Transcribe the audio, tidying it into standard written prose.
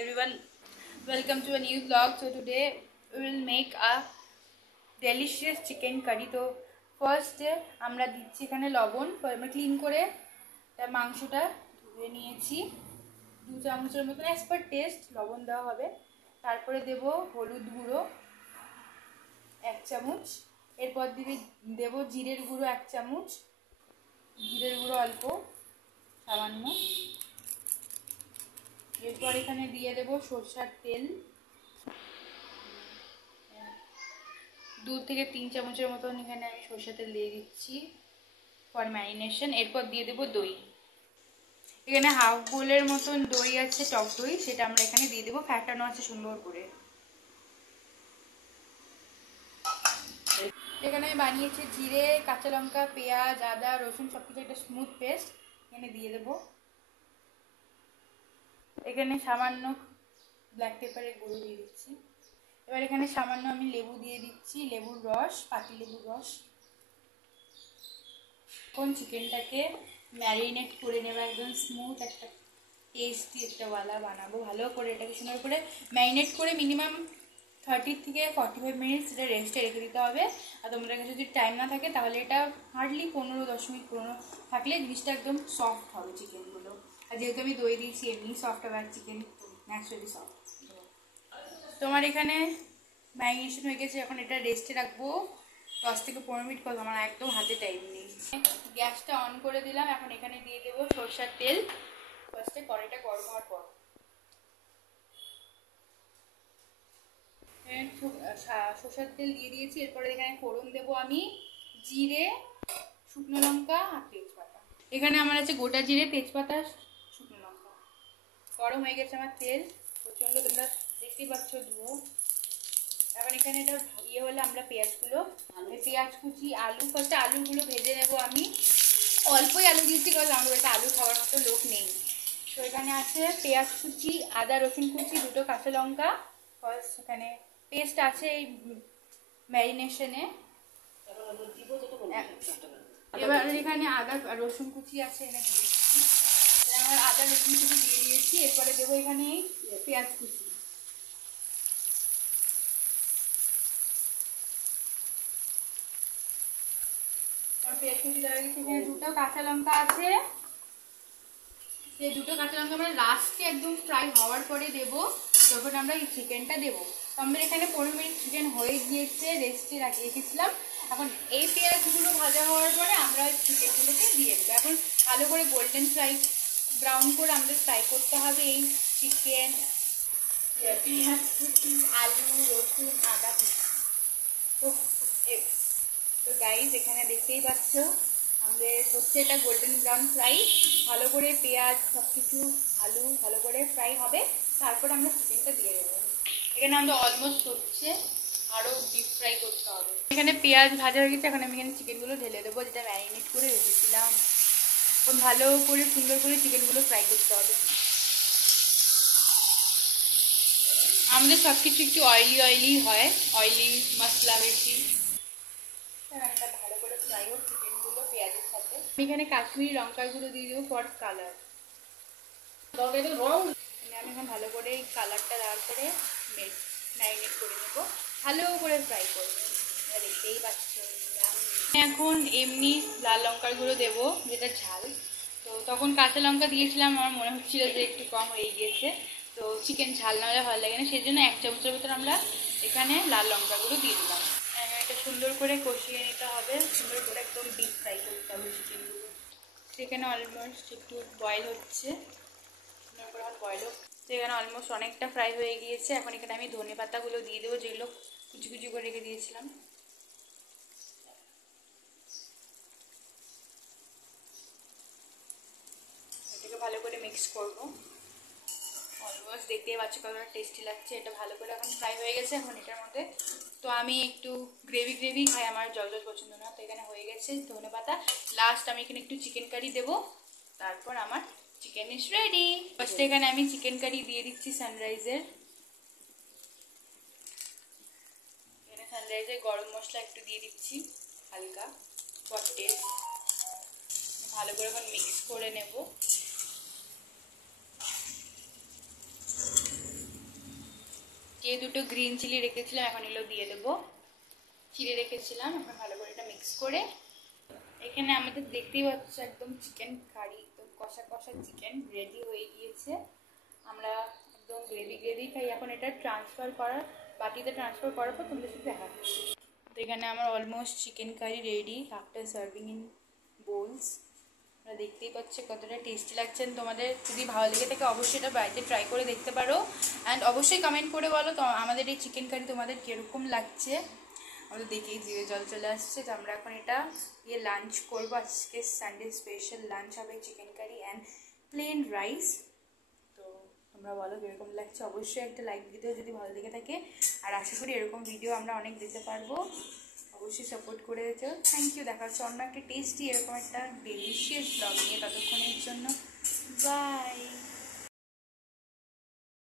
everyone, welcome to a new vlog. So today we will make a delicious chicken curry. তো first আমরা দিচ্ছি এখানে লবণ, আমরা ক্লিন করে তার মাংসটা ধুয়ে নিয়েছি 2 চামচের মতন, অ্যাজ পার টেস্ট লবণ দেওয়া হবে। তারপরে দেব হলুদ গুঁড়ো 1 চামচ, এরপর দেব জিরের গুঁড়ো 1 চামচ, জিরের গুঁড়ো অল্প সামান্য, এরপর এখানে দিয়ে দেব সরষের তেল 2 থেকে 3 চামচের মতন, এখানে আমি সরষের তেল দিয়ে দিচ্ছি ফর ম্যারিনেশন। এরপর দিয়ে দেব দই, এখানে হাফ বোলের মতন দই আছে, টক দই, সেটা আমরা এখানে দিয়ে দেবো, ফ্যাটানো আছে সুন্দর করে। এখানে আমি বানিয়েছি জিরে, কাঁচা লঙ্কা, পেঁয়াজ, আদা, রসুন সবকিছু একটা স্মুথ পেস্ট এখানে দিয়ে দেবো। এখানে সামান্য ব্ল্যাক পেপারের গুঁড়ো দিয়ে দিচ্ছি। এবার এখানে সামান্য আমি লেবু দিয়ে দিচ্ছি, লেবুর রস, পাতি লেবুর রস। এখন চিকেনটাকে ম্যারিনেট করে নেব, একদম স্মুথ একটা টেস্টি একটা ওয়ালা বানাবো। ভালো করে এটাকে সুন্দর করে ম্যারিনেট করে মিনিমাম 30 থেকে 45 মিনিটস এটা রেস্টে রেখে দিতে হবে। আর তোমাদের কাছে যদি টাইম না থাকে তাহলে এটা হার্ডলি 15-10 মিনিট পুরনো থাকলে জিনিসটা একদম সফট হবে চিকেনগুলো। আর যেহেতু আমি দই দিয়েছি এমনি সফট হবে, আর চিকেন ন্যাচারালি সফট। তোমার এখানে ম্যারিনেশন হয়ে গেছে, এখন এটা রেস্টে রাখবো 10 থেকে 15 মিনিট, করবো, আমার একদম হাতে টাইম নেই। গ্যাসটা অন করে দিলাম, এখন এখানে দিয়ে দেবো সরষের তেল। ফার্স্টে কড়াইটা গরম হওয়ার পর সরষের তেল দিয়ে দিয়েছি। এরপরে এখানে ফোড়ন দেবো আমি জিরে, শুকনো লঙ্কা আর তেজপাতা। এখানে আমার আছে গোটা জিরে, তেজপাতা, শুকনো লঙ্কা। গরম হয়ে গেছে আমার তেল প্রচণ্ড, তোমরা দেখতেই পাচ্ছ ধুয়ো। এখন এখানে এটা ইয়ে হলে আমরা পেঁয়াজগুলো, পেঁয়াজ কুচি, আলু, ফার্স্টে আলুগুলো ভেজে নেবো। আমি অল্পই আলু দিচ্ছি কারণ আমাদের বাড়িতে আলু খাওয়ার মতো লোক নেই। তো এখানে আছে পেঁয়াজ কুচি, আদা রসুন কুচি, 2টো কাঁচা লঙ্কা, ফার্স্ট এখানে পেস্ট আছে এই ম্যারিনেশনে। এবার এখানে আদা রসুন কুচি আছে, এনে দিয়ে দিচ্ছি। আমার আদা রসুন কুচি দিয়ে দিয়েছি। এরপরে দেবো এখানে পেঁয়াজ কুচি। পেঁয়াজ কুচি দেওয়া গেছে। এখানে 2টো কাঁচা লঙ্কা আছে, সেই 2টো কাঁচা লঙ্কা আমরা লাস্টে একদম ফ্রাই হওয়ার পরে দেবো, যখন আমরা এই চিকেনটা দেবো। তো আমরা এখানে 15 মিনিট চিকেন হয়ে গিয়েছে, রেস্টে রেখেছিলাম। এখন এই পেঁয়াজগুলো ভাজা হওয়ার পরে আমরা চিকেনগুলোকে দিয়ে দেবো। এখন ভালো করে গোল্ডেন ব্রাউন করে আমাদের ফ্রাই করতে হবে এই চিকেন, পেঁয়াজ কুচি, আলু, রসুন, আদা কুচি। তো গাইজ এখানে দেখতেই পাচ্ছ আমাদের হচ্ছে এটা গোল্ডেন ব্রাউন ফ্রাই। ভালো করে পেঁয়াজ সব কিছু আলু ভালো করে ফ্রাই হবে, তারপর আমরা চিকেনটা দিয়ে দেবো। এখানে আমাদের অলমোস্ট হচ্ছে, আরও ডিপ ফ্রাই করতে হবে। এখানে পেঁয়াজ ভাজা হয়ে গেছে, এখন আমি এখানে চিকেনগুলো ঢেলে দেবো, যেটা ম্যারিনেট করে রেখেছিলাম। এখন ভালো করে সুন্দর করে চিকেনগুলো ফ্রাই করতে হবে। আমাদের সব কিছু একটু অয়েলি হয়, অয়েলি মশলা বেশি। এটা ভালো করে ফ্রাই হোক চিকেনগুলো পেঁয়াজের সাথে। আমি এখানে কাশ্মীরি লঙ্কার গুঁড়ো দিয়ে দেবো ফর কালার। আমি এখন ভালো করে এই কালারটা দেওয়ার পরে ম্যারিনেট করে নেবো, ভালো করে ফ্রাই করবো। দেখতেই পাচ্ছ। এখন এমনি লাল লঙ্কার গুঁড়ো দেবো, যেটা ঝাল। তো তখন কাঁচা লঙ্কা দিয়েছিলাম, আমার মনে হচ্ছিল যে একটু কম হয়ে গিয়েছে, তো চিকেন ঝাল না হলে ভালো লাগে না, সেই জন্য 1 চামচের ভিতরে আমরা এখানে লাল লঙ্কা গুঁড়ো দিয়ে দিলাম। এটা সুন্দর করে কষিয়ে নিতে হবে, সুন্দর করে একদম ডিপ ফ্রাই করতে হবে চিকেনগুলো। সেখানে অলমোস্ট একটু বয়েল হচ্ছে, সুন্দর করে বয়েল হোক। তো এখানে অলমোস্ট অনেকটা ফ্রাই হয়ে গিয়েছে। এখন এখানে আমি ধনে পাতাগুলো দিয়ে দেবো, যেগুলো কুচি কুচি করে রেখে দিয়েছিলাম। এটাকে ভালো করে মিক্স করবো। অলমোস্ট দেখতেই পাচ্ছ কতটা টেস্টি লাগছে। এটা ভালো করে এখন ফ্রাই হয়ে গেছে। এখন এটার মধ্যে তো আমি একটু গ্রেভি খাই, আমার জল পছন্দ না, তো এখানে হয়ে গেছে ধনে পাতা। লাস্ট আমি এখানে একটু চিকেন কারি দেবো, তারপর আমার চিকেন ইজ রেডি। ফার্স্ট এখানে আমি চিকেন কারি দিয়ে দিচ্ছি সানরাইজের। এখানে সানরাইজের গরম মশলা একটু দিয়ে দিচ্ছি হালকা ফর টেস্ট। ভালো করে এখন মিক্স করে নেব। যে দুটো গ্রিন চিলি রেখেছিলাম এখন এগুলো দিয়ে দেবো। চিড়ে রেখেছিলাম, এখন ভালো করে এটা মিক্স করে এখানে আমাদের দেখতেই পাচ্ছ একদম চিকেন কারি, একদম কষা কষা চিকেন রেডি হয়ে গিয়েছে। আমরা একদম গ্রেভি খাই। এখন এটা ট্রান্সফার করার বাটিতে ট্রান্সফার করার পর তোমাদের সাথে দেখা হচ্ছে। তো এখানে আমার almost chicken curry ready after serving in bowls. তোমরা দেখতেই পাচ্ছ কতটা টেস্টি লাগছে। তোমাদের যদি ভালো লেগে থাকে অবশ্যই এটা বাড়িতে ট্রাই করে দেখতে পারো। অ্যান্ড অবশ্যই কমেন্ট করে বলো তো আমাদের এই চিকেন কারি তোমাদের কীরকম লাগছে। আমাদের দেখেই জিভে জল চলে আসছে। তো আমরা এখন এটা দিয়ে লাঞ্চ করবো। আজকে সানডে স্পেশাল লাঞ্চ হবে chicken curry and plain rice. তো তোমরা বলো কীরকম লাগছে, অবশ্যই একটা লাইক দিতেও যদি ভালো লেগে থাকে। আর আশা করি এরকম ভিডিও আমরা অনেক দিতে পারবো, অবশ্যই সাপোর্ট করে যেও। Thank you. দেখা হচ্ছে অন্য একটা টেস্টি এরকম একটা ডেলিশিয়াস ব্লগ নিয়ে। ততক্ষণের জন্য বাই।